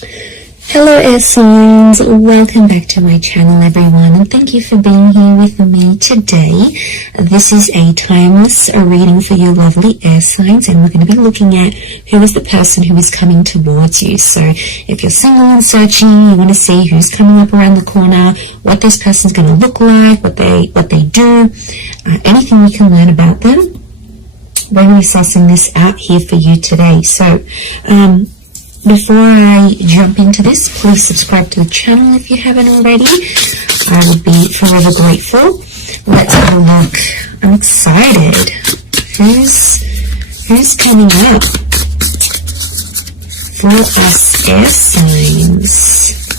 Hello air signs, welcome back to my channel everyone, and thank you for being here with me today. This is a timeless reading for you lovely air signs, and we're going to be looking at who is the person who is coming towards you. So if you're single and searching, you want to see who's coming up around the corner, what this person's going to look like, what they do, anything you can learn about them. We're going to be sussing this out here for you today. So before I jump into this, please subscribe to the channel if you haven't already. I would be forever grateful. Let's have a look. I'm excited. Who's coming up for us air signs?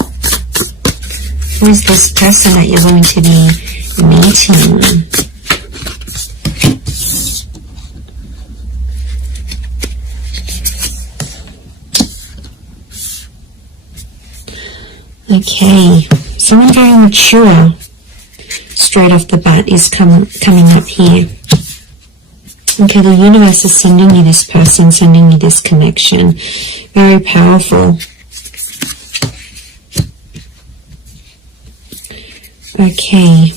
Who's this person that you're going to be meeting? Okay, someone very mature straight off the bat is coming up here. Okay, the universe is sending you this person, sending you this connection. Very powerful. Okay.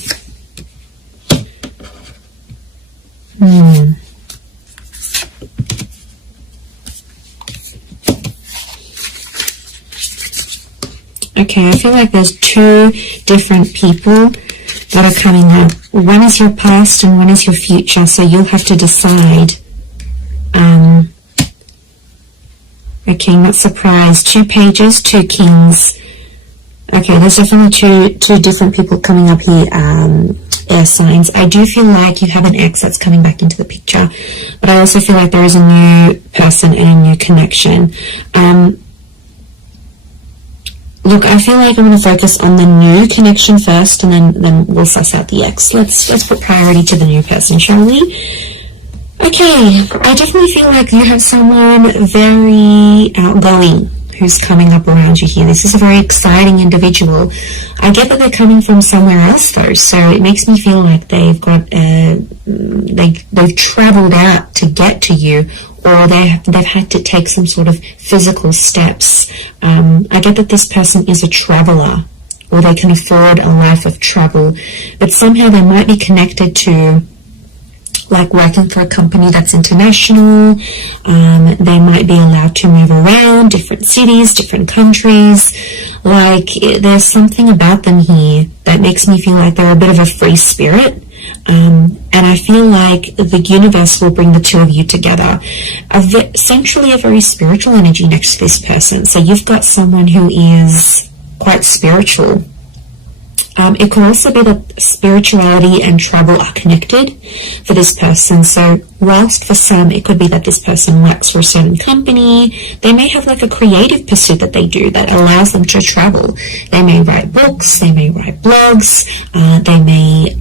Okay, I feel like there's two different people that are coming up. One is your past and one is your future, so you'll have to decide. Okay, not surprised. 2 pages, 2 kings. Okay, there's definitely two different people coming up here, air signs. I do feel like you have an ex that's coming back into the picture, but I also feel like there is a new person and a new connection. Look, I feel like I'm going to focus on the new connection first, and then we'll suss out the ex. Let's put priority to the new person, shall we? Okay, I definitely feel like you have someone very outgoing who's coming up around you here. This is a very exciting individual. I get that they're coming from somewhere else though, so it makes me feel like they've got they've traveled out to get to you, or they've had to take some sort of physical steps. I get that this person is a traveler, or they can afford a life of travel, but somehow they might be connected to, like, working for a company that's international. They might be allowed to move around different cities, different countries. Like, there's something about them here that makes me feel like they're a bit of a free spirit. And I feel like the universe will bring the two of you together. Essentially a very spiritual energy next to this person. So you've got someone who is quite spiritual. It could also be that spirituality and travel are connected for this person. So whilst for some it could be that this person works for a certain company, they may have like a creative pursuit that they do that allows them to travel. They may write books, they may write blogs, they may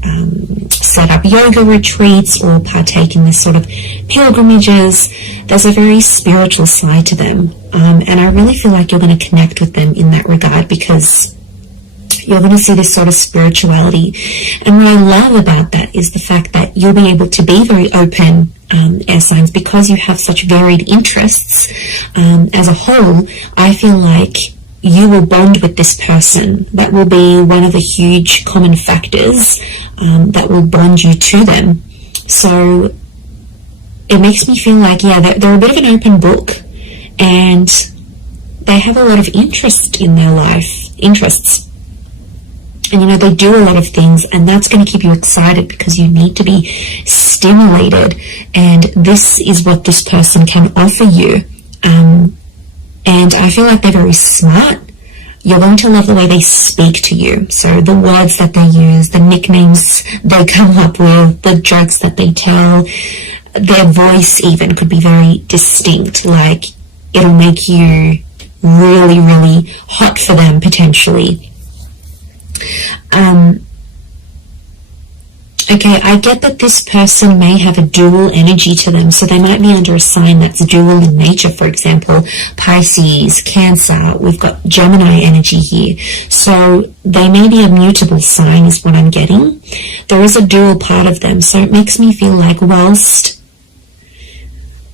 set up yoga retreats or partake in this sort of pilgrimages. There's a very spiritual side to them, and I really feel like you're going to connect with them in that regard, because you're going to see this sort of spirituality. And what I love about that is the fact that you'll be able to be very open, air signs, because you have such varied interests. As a whole, I feel like you will bond with this person. That will be one of the huge common factors that will bond you to them. So it makes me feel like, yeah, they're a bit of an open book, and they have a lot of interest in their life, interests. And, you know, they do a lot of things, and that's going to keep you excited because you need to be stimulated. And this is what this person can offer you. And I feel like they're very smart. You're going to love the way they speak to you. So the words that they use, the nicknames they come up with, the jokes that they tell, their voice even could be very distinct. Like, it'll make you really, really hot for them potentially. Okay, I get that this person may have a dual energy to them, so they might be under a sign that's dual in nature. For example, Pisces, Cancer, we've got Gemini energy here. So they may be a mutable sign is what I'm getting. There is a dual part of them, so it makes me feel like whilst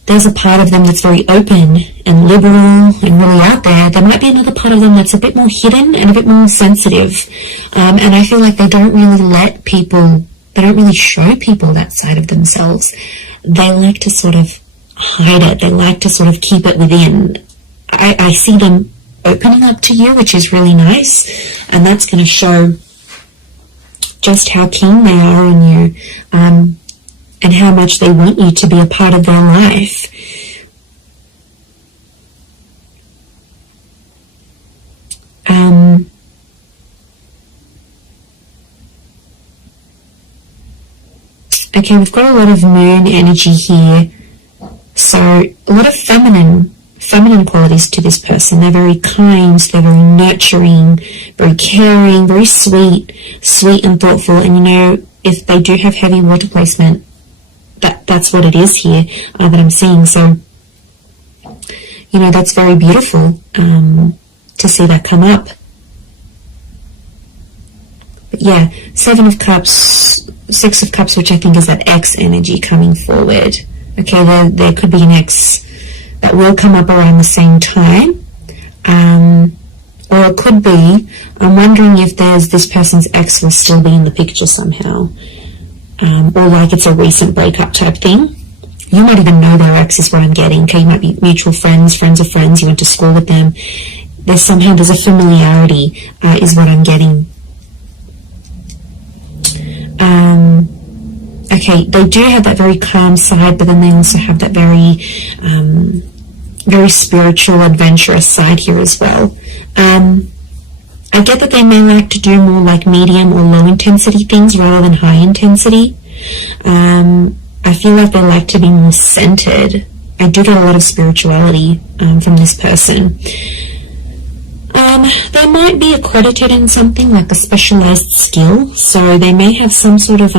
there's a part of them that's very open and liberal and really out there. There might be another part of them that's a bit more hidden and a bit more sensitive. And I feel like they don't really they don't really show people that side of themselves. They like to sort of hide it. They like to sort of keep it within. I see them opening up to you, which is really nice. And that's going to show just how keen they are on you, and how much they want you to be a part of their life. Okay, we've got a lot of moon energy here. So a lot of feminine qualities to this person. They're very kind, they're very nurturing, very caring, very sweet and thoughtful. And you know, if they do have heavy water placement, that's what it is here that I'm seeing. So, you know, that's very beautiful to see that come up. But yeah, 7 of Cups, 6 of Cups, which I think is that X energy coming forward. Okay, there could be an X that will come up around the same time. Or it could be, I'm wondering if this person's ex will still be in the picture somehow. Or like it's a recent breakup type thing. You might even know their ex is what I'm getting. Okay, you might be mutual friends of friends, you went to school with them. There's a familiarity, is what I'm getting. Okay, they do have that very calm side, but then they also have that very spiritual, adventurous side here as well. I get that they may like to do more like medium or low intensity things rather than high intensity. I feel like they like to be more centered. I do get a lot of spirituality from this person. They might be accredited in something like a specialized skill, so they may have some sort of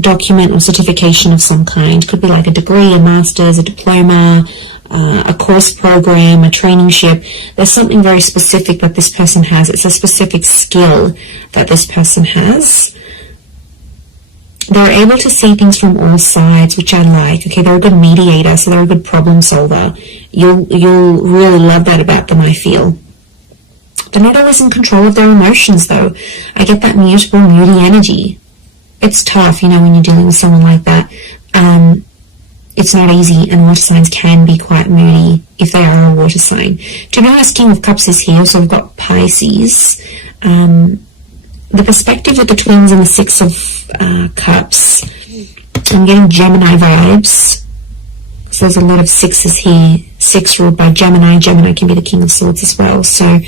document or certification of some kind. Could be like a degree, a master's, a diploma, a course program, a traineeship. There's something very specific that this person has. It's a specific skill that this person has. They're able to see things from all sides, which I like. Okay, they're a good mediator, so they're a good problem solver. You'll really love that about them, I feel. They're not always in control of their emotions, though. I get that mutable, moody energy. It's tough, you know, when you're dealing with someone like that. It's not easy, and water signs can be quite moody if they are a water sign. To be honest, King of Cups is here, so we've got Pisces. The perspective with the twins and the 6 of Cups, I'm getting Gemini vibes. So there's a lot of 6s here. 6 ruled by Gemini. Gemini can be the King of Swords as well. So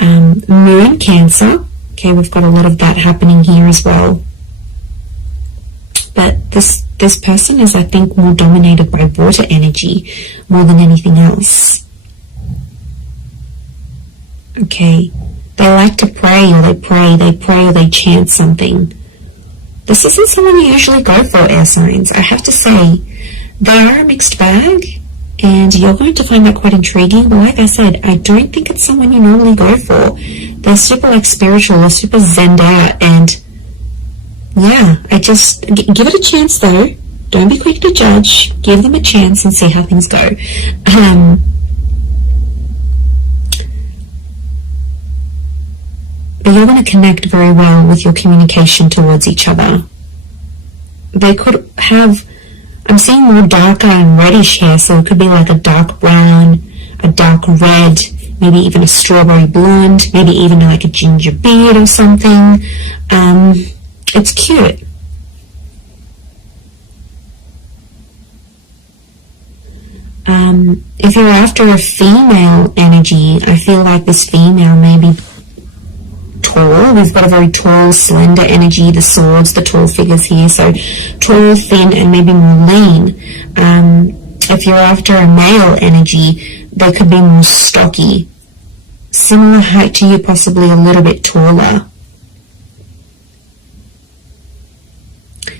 Moon, Cancer. Okay, we've got a lot of that happening here as well. But this person is, I think, more dominated by water energy more than anything else. Okay, they like to pray, or they pray or they chant something. This isn't someone you usually go for, air signs. I have to say, they are a mixed bag, and you're going to find that quite intriguing. But like I said, I don't think it's someone you normally go for. They're super like spiritual or super zenned out, and yeah, I just give it a chance though. Don't be quick to judge. Give them a chance and see how things go. But you're going to connect very well with your communication towards each other. They could have, I'm seeing more darker and reddish hair, so it could be like a dark brown, a dark red, maybe even a strawberry blonde, maybe even like a ginger beard or something. It's cute. If you're after a female energy, I feel like this female may be tall. We've got a very tall, slender energy, the swords, the tall figures here. So tall, thin, and maybe more lean. If you're after a male energy, they could be more stocky. Similar height to you, possibly a little bit taller.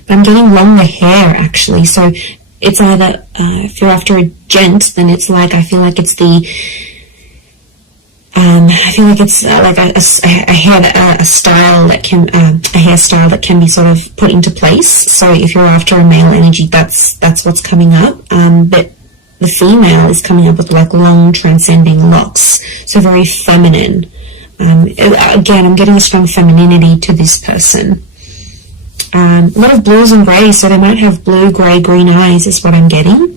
But I'm getting longer hair, actually. So it's either, if you're after a gent, then it's like, I feel like it's the I feel like it's like a style that can, a hairstyle that can be sort of put into place. So if you're after a male energy, that's what's coming up. But the female is coming up with like long transcending locks, so very feminine. Again, I'm getting a strong femininity to this person. A lot of blues and greys, so they might have blue, grey, green eyes is what I'm getting.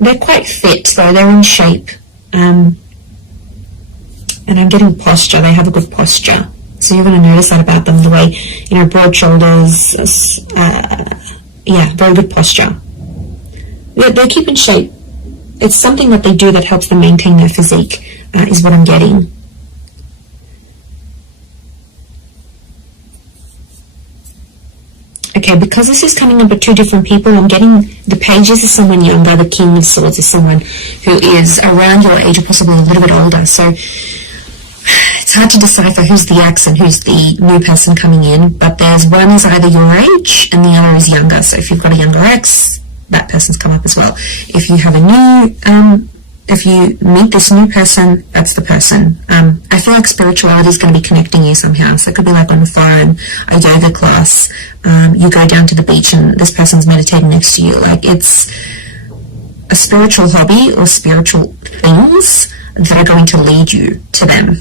They're quite fit though, they're in shape. And I'm getting posture, they have a good posture. So you're going to notice that about them, the way, you know, broad shoulders, yeah, very good posture. They keep in shape. It's something that they do that helps them maintain their physique, is what I'm getting. Okay, because this is coming up with two different people, I'm getting the pages is someone younger, the King of Swords is someone who is around your age or possibly a little bit older. So it's hard to decipher who's the ex and who's the new person coming in, but there's one is either your age and the other is younger. So if you've got a younger ex, that person's come up as well. If you have a new, if you meet this new person, that's the person. I feel like spirituality is going to be connecting you somehow. So it could be like on the phone, a yoga class, you go down to the beach and this person's meditating next to you. Like it's a spiritual hobby or spiritual things that are going to lead you to them.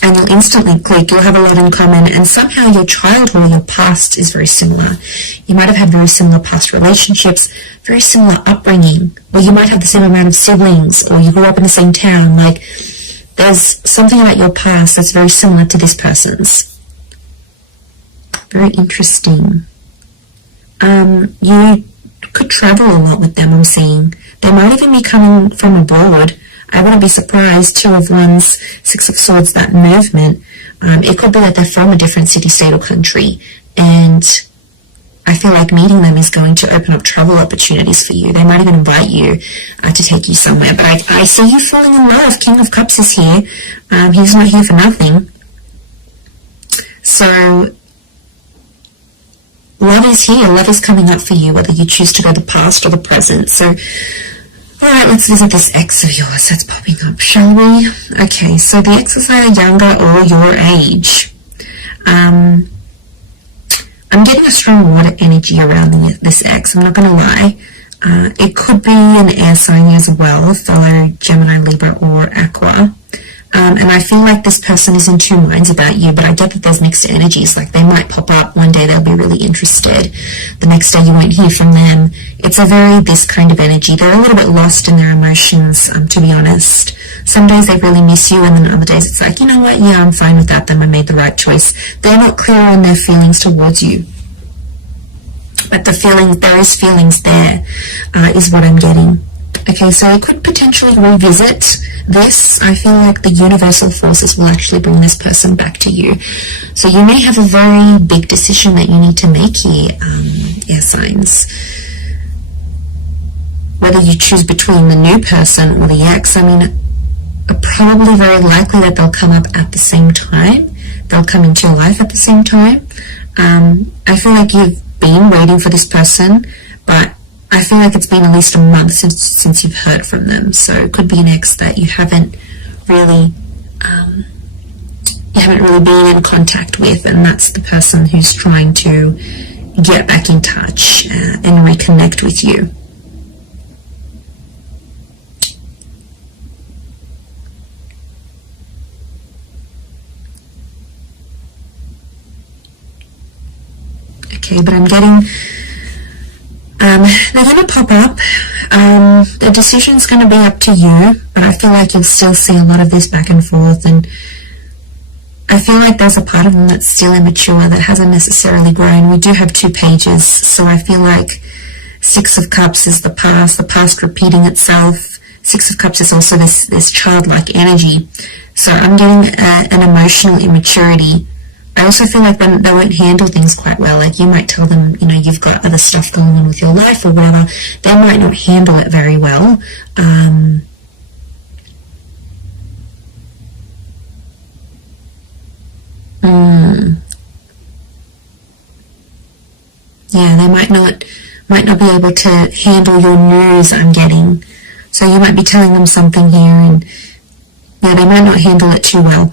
And you'll instantly click, you'll have a lot in common, and somehow your childhood or your past is very similar. You might have had very similar past relationships, very similar upbringing, or you might have the same amount of siblings, or you grew up in the same town. Like, there's something about your past that's very similar to this person's. Very interesting. You could travel a lot with them, I'm seeing. They might even be coming from abroad. I wouldn't be surprised. Two of Wands, Six of Swords, that movement. It could be that they're from a different city, state, or country. And I feel like meeting them is going to open up travel opportunities for you. They might even invite you to take you somewhere. But I see you falling in love. King of Cups is here. He's not here for nothing. So love is here. Love is coming up for you, whether you choose to go the past or the present. So alright, let's visit this ex of yours that's popping up, shall we? Okay, so the ex is either younger or your age. I'm getting a strong water energy around this ex, I'm not going to lie. It could be an air sign as well, fellow Gemini, Libra, or Aqua. And I feel like this person is in two minds about you, but I get that there's mixed energies. Like, they might pop up one day, they'll be really interested. The next day you won't hear from them. It's a very this kind of energy. They're a little bit lost in their emotions, to be honest. Some days they really miss you, and then other days it's like, you know what, yeah, I'm fine with that, then I made the right choice. They're not clear on their feelings towards you. But the feeling, there is feelings there, is what I'm getting. Okay, so I could potentially revisit this. I feel like the universal forces will actually bring this person back to you. So you may have a very big decision that you need to make here, air signs. Whether you choose between the new person or the ex, I mean, probably very likely that they'll come up at the same time. They'll come into your life at the same time. I feel like you've been waiting for this person, but I feel like it's been at least a month since you've heard from them. So it could be an ex that you haven't really been in contact with, and that's the person who's trying to get back in touch and reconnect with you. Okay, but I'm getting they're going to pop up. The decision's going to be up to you, but I feel like you'll still see a lot of this back and forth, and I feel like there's a part of them that's still immature, that hasn't necessarily grown. We do have two pages, so I feel like Six of Cups is the past repeating itself. Six of Cups is also this childlike energy. So I'm getting an emotional immaturity. I also feel like they won't handle things quite well. Like, you might tell them, you know, you've got other stuff going on with your life or whatever. They might not handle it very well. Yeah, they might not might not be able to handle your news, I'm getting. So you might be telling them something here, and yeah, they might not handle it too well.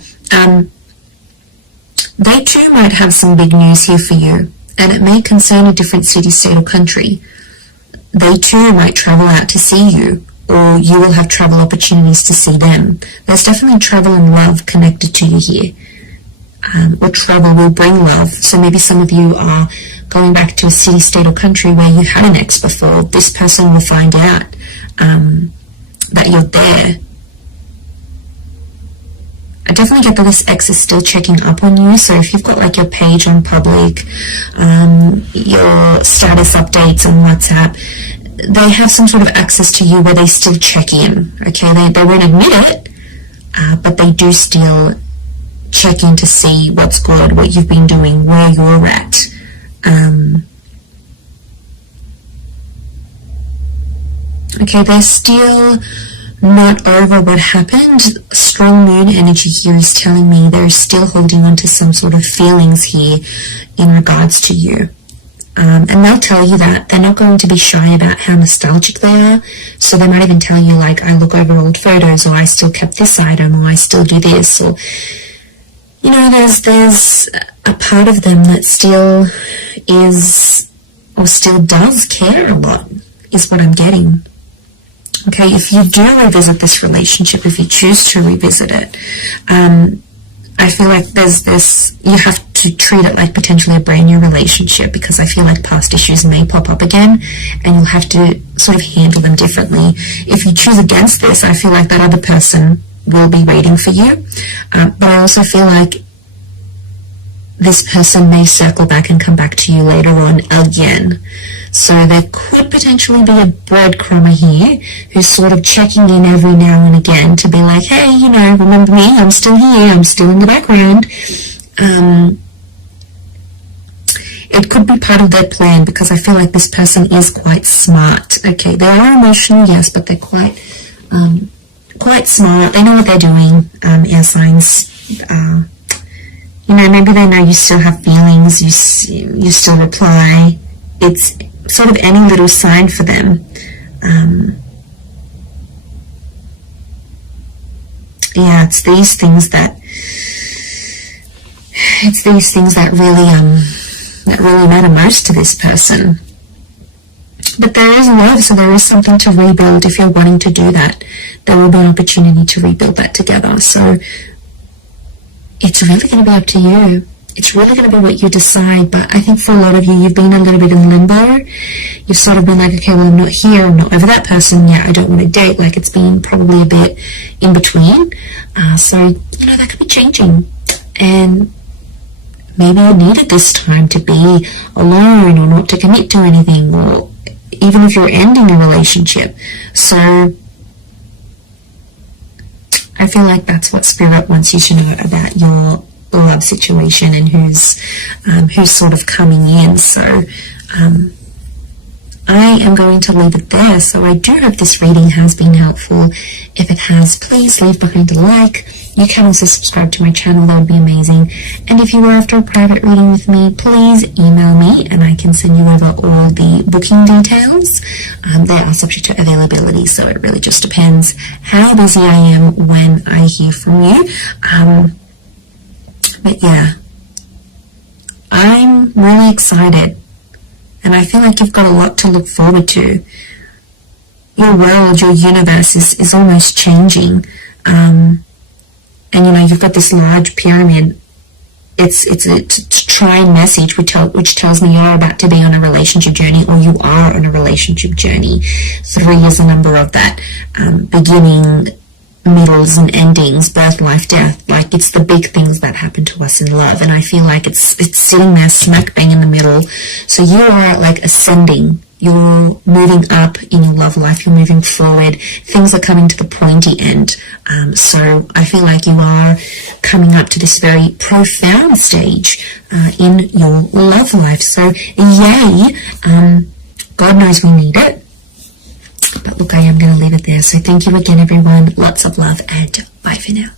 They too might have some big news here for you, and it may concern a different city, state, or country. They too might travel out to see you, or you will have travel opportunities to see them. There's definitely travel and love connected to you here. Or travel will bring love. So maybe some of you are going back to a city, state, or country where you had an ex before. This person will find out that you're there. I definitely get that this ex is still checking up on you. So if you've got like your page on public, your status updates on WhatsApp, they have some sort of access to you where they still check in. Okay, they won't admit it, but they do still check in to see what's good, what you've been doing, where you're at. Okay, they're still not over what happened. Strong moon energy here is telling me they're still holding on to some sort of feelings here in regards to you. And they'll tell you that. They're not going to be shy about how nostalgic they are. So they might even tell you, like, I look over old photos, or I still kept this item, or I still do this, or, you know, there's a part of them that still is, or still does care a lot, is what I'm getting. Okay, if you do revisit this relationship, if you choose to revisit it, I feel like there's this, you have to treat it like potentially a brand new relationship, because I feel like past issues may pop up again and you'll have to sort of handle them differently. If you choose against this, I feel like that other person will be waiting for you. But I also feel like this person may circle back and come back to you later on again. So there could potentially be a breadcrumber here who's sort of checking in every now and again to be like, hey, you know, remember me? I'm still here. I'm still in the background. It could be part of their plan, because I feel like this person is quite smart. Okay, they are emotional, yes, but they're quite smart. They know what they're doing. Air signs. You know, maybe they know you still have feelings. You still reply. It's sort of any little sign for them. Yeah, it's these things that really matter most to this person. But there is love, so there is something to rebuild. If you're wanting to do that, there will be an opportunity to rebuild that together. So it's really going to be up to you. It's really going to be what you decide. But I think for a lot of you, you've been a little bit in limbo. You've sort of been like, okay, well, I'm not here, I'm not over that person yet, I don't want to date. Like, it's been probably a bit in between. So, you know, that could be changing. And maybe you needed this time to be alone, or not to commit to anything, or even if you're ending a relationship. So I feel like that's what Spirit wants you to know about your love situation and who's sort of coming in. So I am going to leave it there. So I do hope this reading has been helpful. If it has, please leave behind a like. You can also subscribe to my channel, that would be amazing. And if you are after a private reading with me, please email me and I can send you over all the booking details. They are subject to availability, so it really just depends how busy I am when I hear from you. But yeah, I'm really excited. And I feel like you've got a lot to look forward to. Your world, your universe is almost changing. And you know, you've got this large pyramid. It's a trying message which tells me you're about to be on a relationship journey, or you are on a relationship journey. 3 is a number of that. Beginning, middles and endings, birth, life, death. Like, it's the big things that happen to us in love, and I feel like it's sitting there smack bang in the middle. So you are like ascending, you're moving up in your love life, you're moving forward, things are coming to the pointy end. So I feel like you are coming up to this very profound stage in your love life. So yay, God knows we need it. But look, I am going to leave it there. So thank you again, everyone. Lots of love, and bye for now.